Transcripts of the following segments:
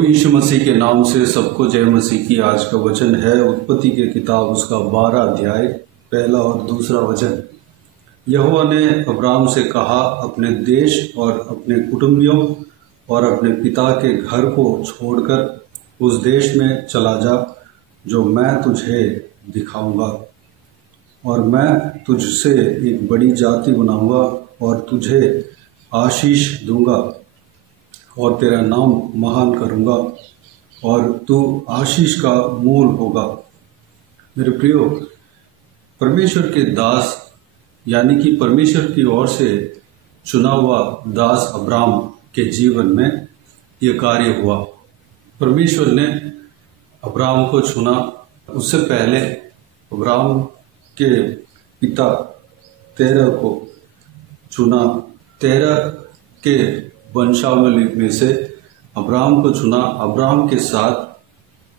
प्रभु यीशु मसीह के नाम से सबको जय मसीह की। आज का वचन है उत्पत्ति के किताब उसका 12 अध्याय पहला और दूसरा वचन। यहोवा ने अब्राम से कहा, अपने देश और अपने कुटुंबियों और अपने पिता के घर को छोड़कर उस देश में चला जा जो मैं तुझे दिखाऊंगा, और मैं तुझसे एक बड़ी जाति बनाऊंगा और तुझे आशीष दूंगा और तेरा नाम महान करूंगा और तू आशीष का मूल होगा। मेरे प्रियो, परमेश्वर के दास यानी कि परमेश्वर की ओर से चुना हुआ दास अब्राम के जीवन में ये कार्य हुआ। परमेश्वर ने अब्राम को चुना। उससे पहले अब्राम के पिता तेरह को चुना। तेरह के वंशावली में से अब्राम को चुना। अब्राम के साथ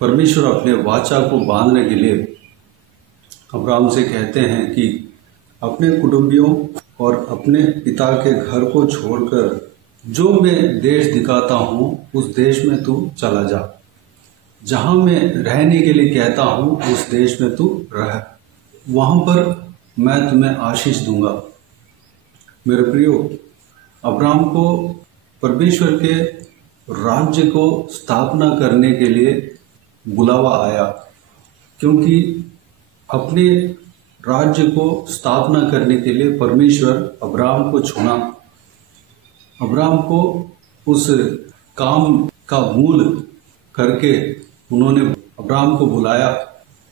परमेश्वर अपने वाचा को बांधने के लिए अब्राम से कहते हैं कि अपने कुटुंबियों और अपने पिता के घर को छोड़कर जो मैं देश दिखाता हूँ उस देश में तू चला जा। जहाँ मैं रहने के लिए कहता हूँ उस देश में तू रह, वहाँ पर मैं तुम्हें आशीष दूंगा। मेरे प्रियो, अब्राम को परमेश्वर के राज्य को स्थापना करने के लिए बुलावा आया, क्योंकि अपने राज्य को स्थापना करने के लिए परमेश्वर अब्राम को चुना। अब्राम को उस काम का मूल करके उन्होंने अब्राम को बुलाया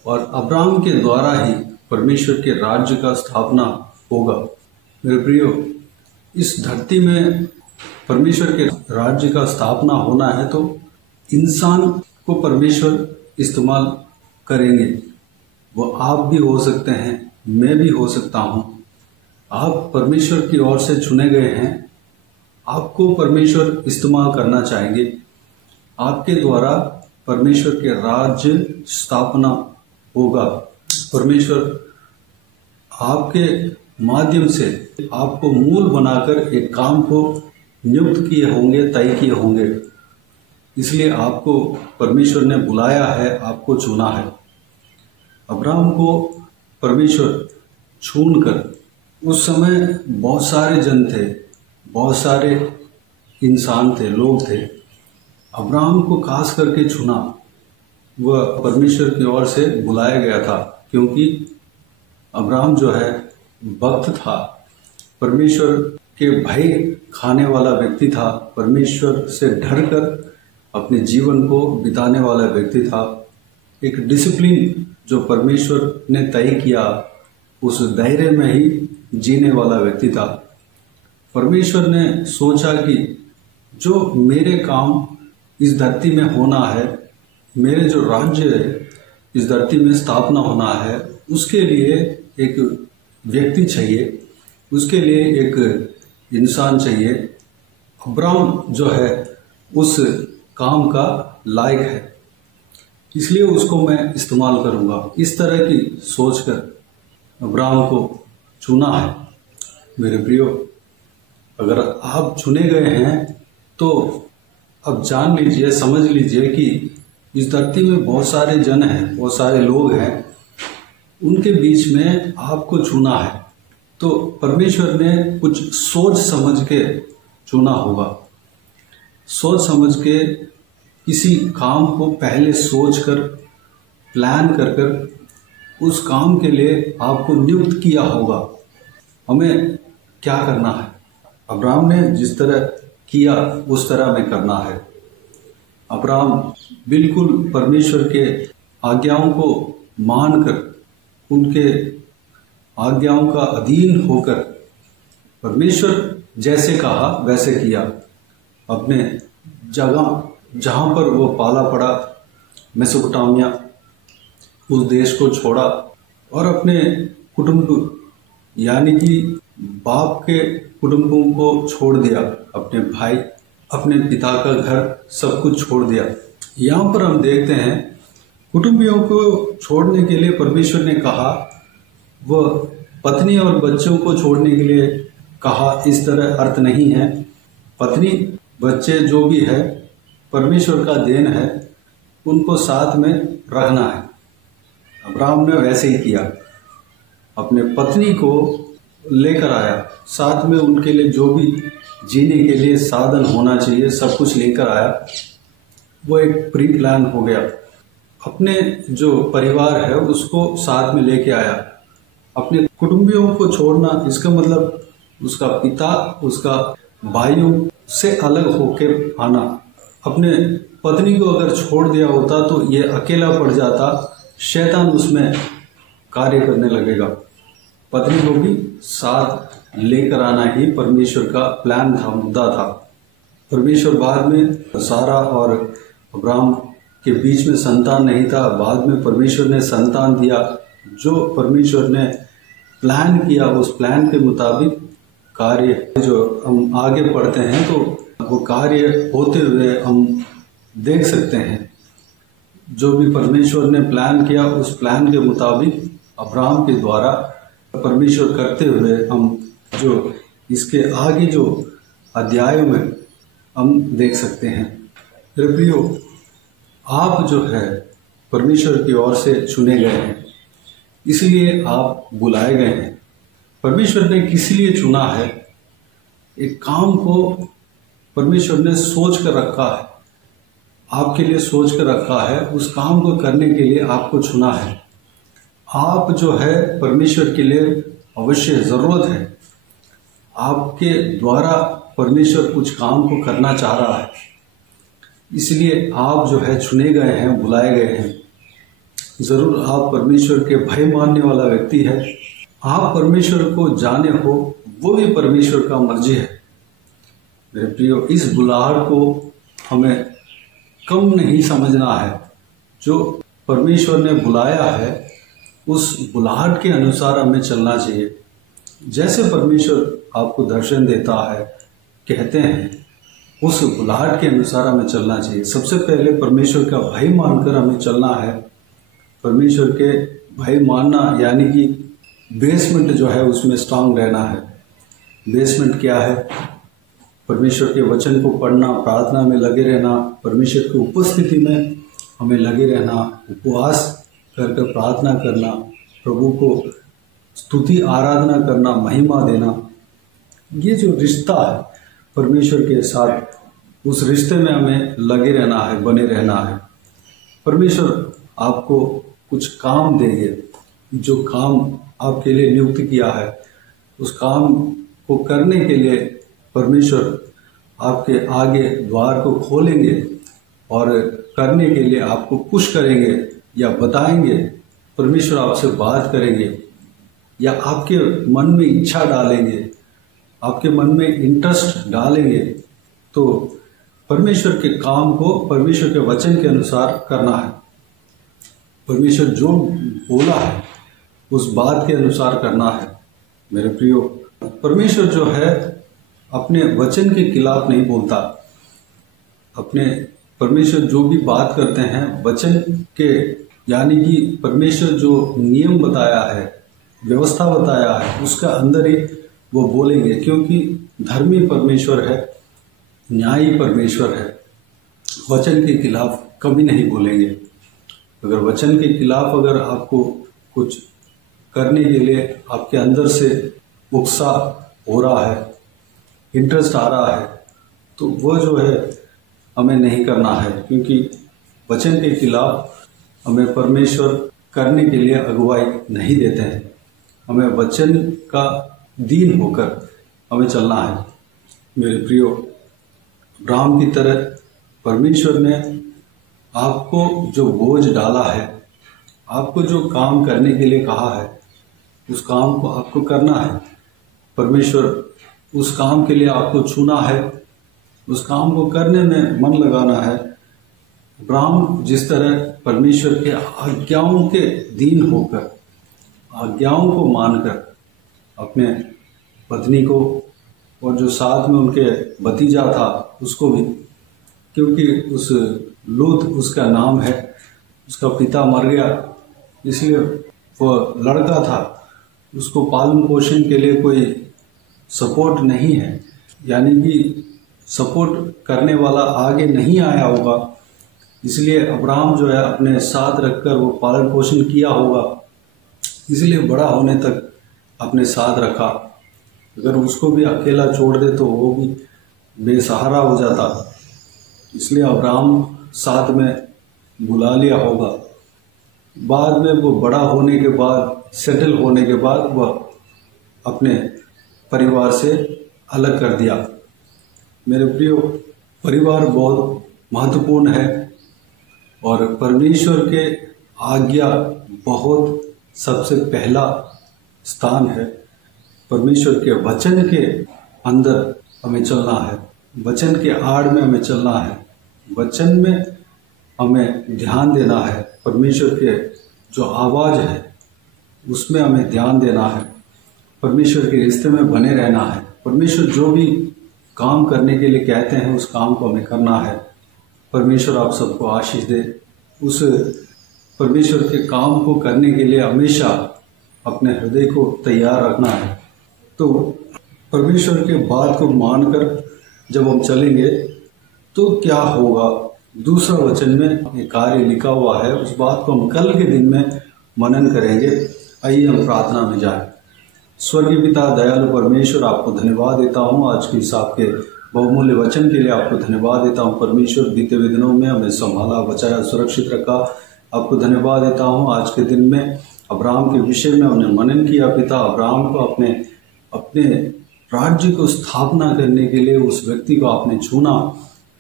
और अब्राम के द्वारा ही परमेश्वर के राज्य का स्थापना होगा। मेरे प्रियो, इस धरती में परमेश्वर के राज्य का स्थापना होना है तो इंसान को परमेश्वर इस्तेमाल करेंगे। वो आप भी हो सकते हैं, मैं भी हो सकता हूँ। आप परमेश्वर की ओर से चुने गए हैं। आपको परमेश्वर इस्तेमाल करना चाहेंगे। आपके द्वारा परमेश्वर के राज्य स्थापना होगा। परमेश्वर आपके माध्यम से आपको मूल बनाकर एक काम को नियुक्त किए होंगे, तय किए होंगे। इसलिए आपको परमेश्वर ने बुलाया है, आपको चुना है। अब्राम को परमेश्वर चुनकर, उस समय बहुत सारे जन थे, बहुत सारे इंसान थे, लोग थे। अब्राम को खास करके चुना। वह परमेश्वर की ओर से बुलाया गया था, क्योंकि अब्राम जो है भक्त था, परमेश्वर के भय खाने वाला व्यक्ति था, परमेश्वर से डरकर अपने जीवन को बिताने वाला व्यक्ति था। एक डिसिप्लिन जो परमेश्वर ने तय किया उस दायरे में ही जीने वाला व्यक्ति था। परमेश्वर ने सोचा कि जो मेरे काम इस धरती में होना है, मेरे जो राज्य इस धरती में स्थापना होना है, उसके लिए एक व्यक्ति चाहिए, उसके लिए एक इंसान चाहिए। अब्राम जो है उस काम का लायक है, इसलिए उसको मैं इस्तेमाल करूंगा। इस तरह की सोचकर अब्राम को चुना है। मेरे प्रियो, अगर आप चुने गए हैं तो अब जान लीजिए, समझ लीजिए कि इस धरती में बहुत सारे जन हैं, बहुत सारे लोग हैं, उनके बीच में आपको चुना है। तो परमेश्वर ने कुछ सोच समझ के चुना होगा। सोच समझ के किसी काम को पहले सोचकर, प्लान कर कर उस काम के लिए आपको नियुक्त किया होगा। हमें क्या करना है? अब्राम ने जिस तरह किया उस तरह में करना है। अब्राम बिल्कुल परमेश्वर के आज्ञाओं को मानकर, उनके आज्ञाओं का अधीन होकर, परमेश्वर जैसे कहा वैसे किया। अपने जगह जहाँ पर वो पाला पड़ा, मेसोपोटामिया, उस देश को छोड़ा और अपने कुटुंब यानी कि बाप के कुटुंबों को छोड़ दिया, अपने भाई, अपने पिता का घर, सब कुछ छोड़ दिया। यहाँ पर हम देखते हैं कुटुंबियों को छोड़ने के लिए परमेश्वर ने कहा, वह पत्नी और बच्चों को छोड़ने के लिए कहा। इस तरह अर्थ नहीं है। पत्नी, बच्चे जो भी है परमेश्वर का देन है, उनको साथ में रखना है। अब्राहम ने वैसे ही किया, अपने पत्नी को लेकर आया, साथ में उनके लिए जो भी जीने के लिए साधन होना चाहिए सब कुछ लेकर आया। वो एक प्री प्लान हो गया। अपने जो परिवार है उसको साथ में लेके आया। अपने कुटुंबियों को छोड़ना, इसका मतलब उसका पिता, उसका भाइयों से अलग होकर आना। अपने पत्नी को अगर छोड़ दिया होता तो ये अकेला पड़ जाता, शैतान उसमें कार्य करने लगेगा। पत्नी को भी साथ लेकर आना ही परमेश्वर का प्लान था, मुद्दा था। परमेश्वर बाद में सारा और अब्राहम के बीच में संतान नहीं था, बाद में परमेश्वर ने संतान दिया। जो परमेश्वर ने प्लान किया उस प्लान के मुताबिक कार्य जो हम आगे पढ़ते हैं तो वो कार्य होते हुए हम देख सकते हैं। जो भी परमेश्वर ने प्लान किया उस प्लान के मुताबिक अब्राहम के द्वारा परमेश्वर करते हुए हम जो इसके आगे जो अध्यायों में हम देख सकते हैं। मेरे प्रियो, आप जो है परमेश्वर की ओर से चुने गए हैं, इसलिए आप बुलाए गए हैं। परमेश्वर ने किस लिए चुना है? एक काम को परमेश्वर ने सोच कर रखा है, आपके लिए सोच कर रखा है। उस काम को करने के लिए आपको चुना है। आप जो है परमेश्वर के लिए अवश्य ज़रूरत है। आपके द्वारा परमेश्वर कुछ काम को करना चाह रहा है, इसलिए आप जो है चुने गए हैं, बुलाए गए हैं। ज़रूर आप परमेश्वर के भय मानने वाला व्यक्ति है। आप परमेश्वर को जाने हो, वो भी परमेश्वर का मर्जी है। मेरे प्रियो, इस बुलाहट को हमें कम नहीं समझना है। जो परमेश्वर ने बुलाया है उस बुलाहट के अनुसार हमें चलना चाहिए। जैसे परमेश्वर आपको दर्शन देता है, कहते हैं, उस बुलाहट के अनुसार हमें चलना चाहिए। सबसे पहले परमेश्वर का भय मानकर हमें चलना है। परमेश्वर के भय मानना यानी कि बेसमेंट जो है उसमें स्ट्रांग रहना है। बेसमेंट क्या है? परमेश्वर के वचन को पढ़ना, प्रार्थना में लगे रहना, परमेश्वर की उपस्थिति में हमें लगे रहना, उपवास कर प्रार्थना करना, प्रभु को स्तुति आराधना करना, महिमा देना। ये जो रिश्ता है परमेश्वर के साथ, उस रिश्ते में हमें लगे रहना है, बने रहना है। परमेश्वर आपको कुछ काम देंगे। जो काम आपके लिए नियुक्त किया है उस काम को करने के लिए परमेश्वर आपके आगे द्वार को खोलेंगे और करने के लिए आपको पुश करेंगे या बताएंगे। परमेश्वर आपसे बात करेंगे या आपके मन में इच्छा डालेंगे, आपके मन में इंटरेस्ट डालेंगे। तो परमेश्वर के काम को परमेश्वर के वचन के अनुसार करना है। परमेश्वर जो बोला है उस बात के अनुसार करना है। मेरे प्रियो, परमेश्वर जो है अपने वचन के खिलाफ नहीं बोलता। अपने परमेश्वर जो भी बात करते हैं वचन के, यानी कि परमेश्वर जो नियम बताया है, व्यवस्था बताया है, उसका अंदर ही वो बोलेंगे, क्योंकि धर्मी परमेश्वर है, न्यायी परमेश्वर है। वचन के खिलाफ कभी नहीं बोलेंगे। अगर वचन के खिलाफ अगर आपको कुछ करने के लिए आपके अंदर से उत्साह हो रहा है, इंटरेस्ट आ रहा है, तो वो जो है हमें नहीं करना है, क्योंकि वचन के खिलाफ हमें परमेश्वर करने के लिए अगुवाई नहीं देते हैं। हमें वचन का दीन होकर हमें चलना है। मेरे प्रियो, अब्राहम की तरह परमेश्वर ने आपको जो बोझ डाला है, आपको जो काम करने के लिए कहा है, उस काम को आपको करना है। परमेश्वर उस काम के लिए आपको चुना है, उस काम को करने में मन लगाना है। अब्राहम जिस तरह परमेश्वर के आज्ञाओं के अधीन होकर, आज्ञाओं को मानकर अपने पत्नी को और जो साथ में उनके भतीजा था उसको भी, क्योंकि उस लूत उसका नाम है, उसका पिता मर गया, इसलिए वो लड़का था, उसको पालन पोषण के लिए कोई सपोर्ट नहीं है, यानी कि सपोर्ट करने वाला आगे नहीं आया होगा, इसलिए अब्राहम जो है अपने साथ रखकर वो पालन पोषण किया होगा, इसलिए बड़ा होने तक अपने साथ रखा। अगर उसको भी अकेला छोड़ दे तो वो भी बेसहारा हो जाता, इसलिए अब्राहम साथ में बुला लिया होगा। बाद में वो बड़ा होने के बाद, सेटल होने के बाद वह अपने परिवार से अलग कर दिया। मेरे प्रियो, परिवार बहुत महत्वपूर्ण है और परमेश्वर के आज्ञा बहुत सबसे पहला स्थान है। परमेश्वर के वचन के अंदर हमें चलना है, वचन के आड़ में हमें चलना है, वचन में हमें ध्यान देना है। परमेश्वर के जो आवाज़ है उसमें हमें ध्यान देना है, परमेश्वर के रिश्ते में बने रहना है। परमेश्वर जो भी काम करने के लिए कहते हैं उस काम को हमें करना है। परमेश्वर आप सबको आशीष दे। उस परमेश्वर के काम को करने के लिए हमेशा अपने हृदय को तैयार रखना है। तो परमेश्वर के बात को मानकर जब हम चलेंगे तो क्या होगा, दूसरा वचन में एक कार्य लिखा हुआ है, उस बात को हम कल के दिन में मनन करेंगे। आइए हम प्रार्थना में जाएं। स्वर्गीय पिता, दयालु परमेश्वर, आपको धन्यवाद देता हूँ आज की इस आपके बहुमूल्य वचन के लिए। आपको धन्यवाद देता हूँ परमेश्वर, बीते हुए दिनों में हमें संभाला, बचाया, सुरक्षित रखा। आपको धन्यवाद देता हूँ आज के दिन में अब्राहम के विषय में हमने मनन किया। पिता, अब्राहम को अपने राज्य को स्थापना करने के लिए उस व्यक्ति को आपने चुना,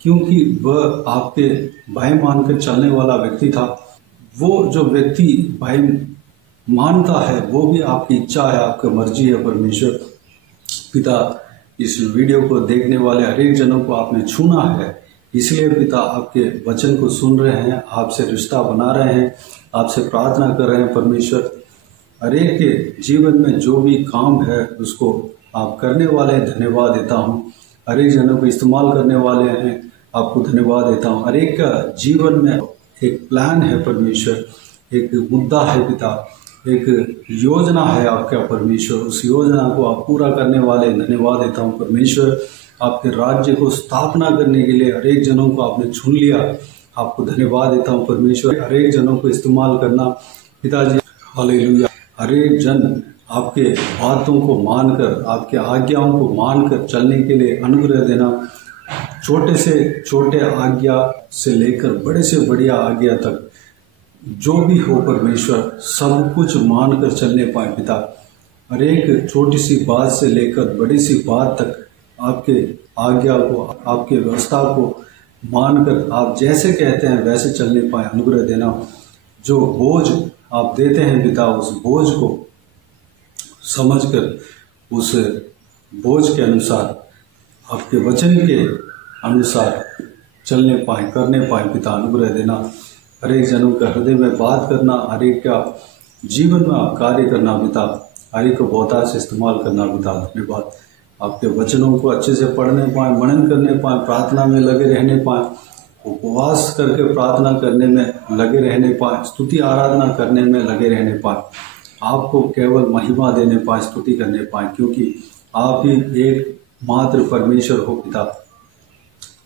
क्योंकि वह आपके भय मानकर चलने वाला व्यक्ति था। वो जो व्यक्ति भय मानता है वो भी आपकी इच्छा है, आपकी मर्जी है। परमेश्वर पिता, इस वीडियो को देखने वाले हर एक जनों को आपने चुना है, इसलिए पिता आपके वचन को सुन रहे हैं, आपसे रिश्ता बना रहे हैं, आपसे प्रार्थना कर रहे हैं। परमेश्वर, हर एक के जीवन में जो भी काम है उसको आप करने वाले हैं, धन्यवाद देता हूँ। हर एक जनों को इस्तेमाल करने वाले हैं, आपको धन्यवाद देता हूँ। हर एक का जीवन में एक प्लान है परमेश्वर, एक मुद्दा है पिता, एक योजना है आपका परमेश्वर। उस योजना को आप पूरा करने वाले, धन्यवाद देता हूँ परमेश्वर। आपके राज्य को स्थापना करने के लिए हर एक जनों को आपने चुन लिया, आपको धन्यवाद देता हूँ परमेश्वर। हर एक जनों को इस्तेमाल करना पिताजी, हालेलुया। हर एक जन आपके बातों को मानकर, आपके आज्ञाओं को मानकर चलने के लिए अनुग्रह देना। छोटे से छोटे आज्ञा से लेकर बड़े से बढ़िया आज्ञा तक जो भी हो परमेश्वर, सब कुछ मानकर चलने पाए पिता। हर एक छोटी सी बात से लेकर बड़ी सी बात तक आपके आज्ञा को, आपके व्यवस्था को मानकर आप जैसे कहते हैं वैसे चलने पाए, अनुग्रह देना। जो बोझ आप देते हैं पिता, उस बोझ को समझकर उस बोझ के अनुसार, आपके वचन के अनुसार चलने पाए, करने पाए पिता, अनुग्रह देना। हर एक जनों का हृदय में बात करना, हर एक का जीवन में आप कार्य करना पिता, हर एक को बहुतायत से इस्तेमाल करना पिता, धन्यवाद। आपके वचनों को अच्छे से पढ़ने पाए, मनन करने पाए, प्रार्थना में लगे रहने पाए, उपवास करके प्रार्थना करने में लगे रहने पाए, स्तुति आराधना करने में लगे रहने पाए, आपको केवल महिमा देने पाए, स्तुति करने पाए, क्योंकि आप ही एक मात्र परमेश्वर हो पिता।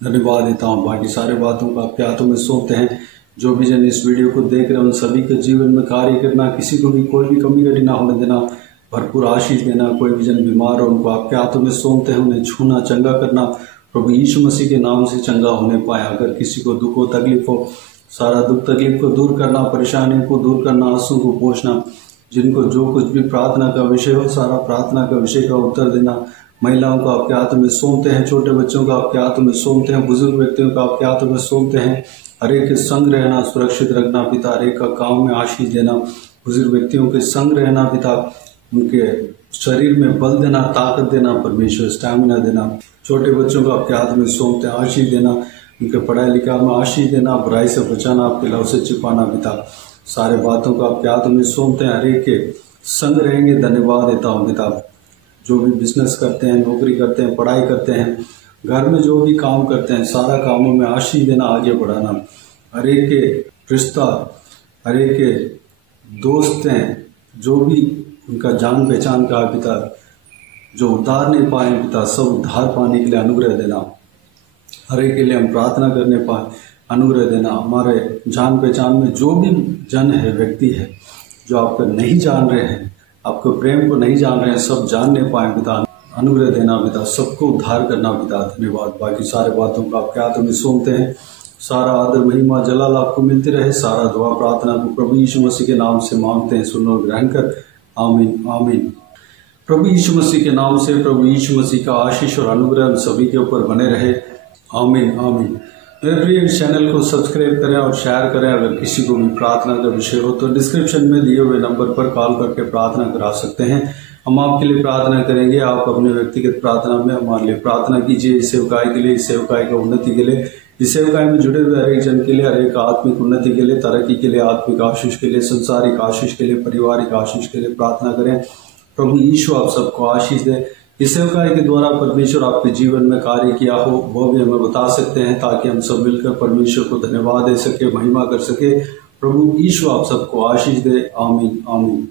धन्यवाद देता हूँ। बाकी सारे बातों को आपके हाथों में सौंपते हैं। जो भी जन इस वीडियो को देख रहे हैं उन सभी के जीवन में कार्य करना, किसी को भी कोई भी कमी कटी ना होने देना, भरपूर आशीष देना। कोई भी जन बीमार हो उनको आपके हाथों में सौंपते हैं, उन्हें छूना, चंगा करना प्रभु यीशु मसीह के नाम से चंगा होने पाए। अगर किसी को दुख हो, तकलीफ हो, सारा दुख तकलीफ को दूर करना, परेशानी को दूर करना, आंसू को पोंछना, जिनको जो कुछ भी प्रार्थना का विषय हो सारा प्रार्थना का विषय का उत्तर देना। महिलाओं को आपके हाथों में सौंपते हैं, छोटे बच्चों को आपके हाथों में सौंपते हैं, बुजुर्ग व्यक्तियों को आपके हाथों में सौंपते हैं। हर एक के संग रहना, सुरक्षित रखना पिता, हर एक का काम में आशीष देना। बुजुर्ग व्यक्तियों के संग रहना पिता, उनके शरीर में बल देना, ताकत देना परमेश्वर, स्टैमिना देना। छोटे बच्चों को आपके हाथ में सौंपते हैं, आशीष देना, उनके पढ़ाई लिखाई में आशीष देना, बुराई से बचाना, आपके लव से छिपाना पिता। सारे बातों को आपके हाथों में सौंपते हैं, हर एक के संग रहेंगे। धन्यवाद देता हूँ पिता। जो भी बिजनेस करते हैं, नौकरी करते हैं, पढ़ाई करते हैं, घर में जो भी काम करते हैं, सारा कामों में आशीष देना, आगे बढ़ाना। हर एक के रिश्ता, हर एक के दोस्त हैं, जो भी उनका जान पहचान का पिता, जो उद्धार नहीं पाए पिता, सब उद्धार पाने के लिए अनुग्रह देना। हर एक के लिए हम प्रार्थना करने पाए, अनुग्रह देना। हमारे जान पहचान में जो भी जन है, व्यक्ति है, जो आपको नहीं जान रहे हैं, आपके प्रेम को नहीं जान रहे हैं, सब जानने पाए पिता, अनुग्रह देना पिता, सबको उद्धार करना पिता। धन्यवाद। बाकी सारे बातों को आपके हाथ में सौंपते हैं। सारा आदर महिमा जलाल आपको मिलती रहे। सारा दुआ प्रार्थना को प्रभु यीशु मसीह के नाम से मांगते हैं, सुनो और ग्रहण कर। आमीन आमीन। प्रभु यीशु मसीह के नाम से प्रभु यीशु मसीह का आशीष और अनुग्रह हम सभी के ऊपर बने रहे। आमीन आमीन। मेरे प्रिय, इस चैनल को सब्सक्राइब करें और शेयर करें। अगर किसी को भी प्रार्थना का विषय हो तो डिस्क्रिप्शन में दिए हुए नंबर पर कॉल करके प्रार्थना करा सकते हैं। हम आपके लिए प्रार्थना करेंगे। आप अपने व्यक्तिगत प्रार्थना में हमारे लिए प्रार्थना कीजिए, इस सेवकाई के लिए, इस सेवकाई का उन्नति के लिए, इस सेवकाई में जुड़े हुए हर एक जन के लिए, हर एक आत्मिक उन्नति के लिए, तरक्की के लिए, आत्मिक आशीष के लिए, संसारिक आशीष के लिए, पारिवारिक आशीष के लिए प्रार्थना करें। प्रभु यीशु आप सबको आशीष दे। इस सेवकाई के द्वारा परमेश्वर आपके जीवन में कार्य किया हो वो भी हमें बता सकते हैं, ताकि हम सब मिलकर परमेश्वर को धन्यवाद दे सके, महिमा कर सके। प्रभु यीशु आप सबको आशीष दे। आमीन आमीन।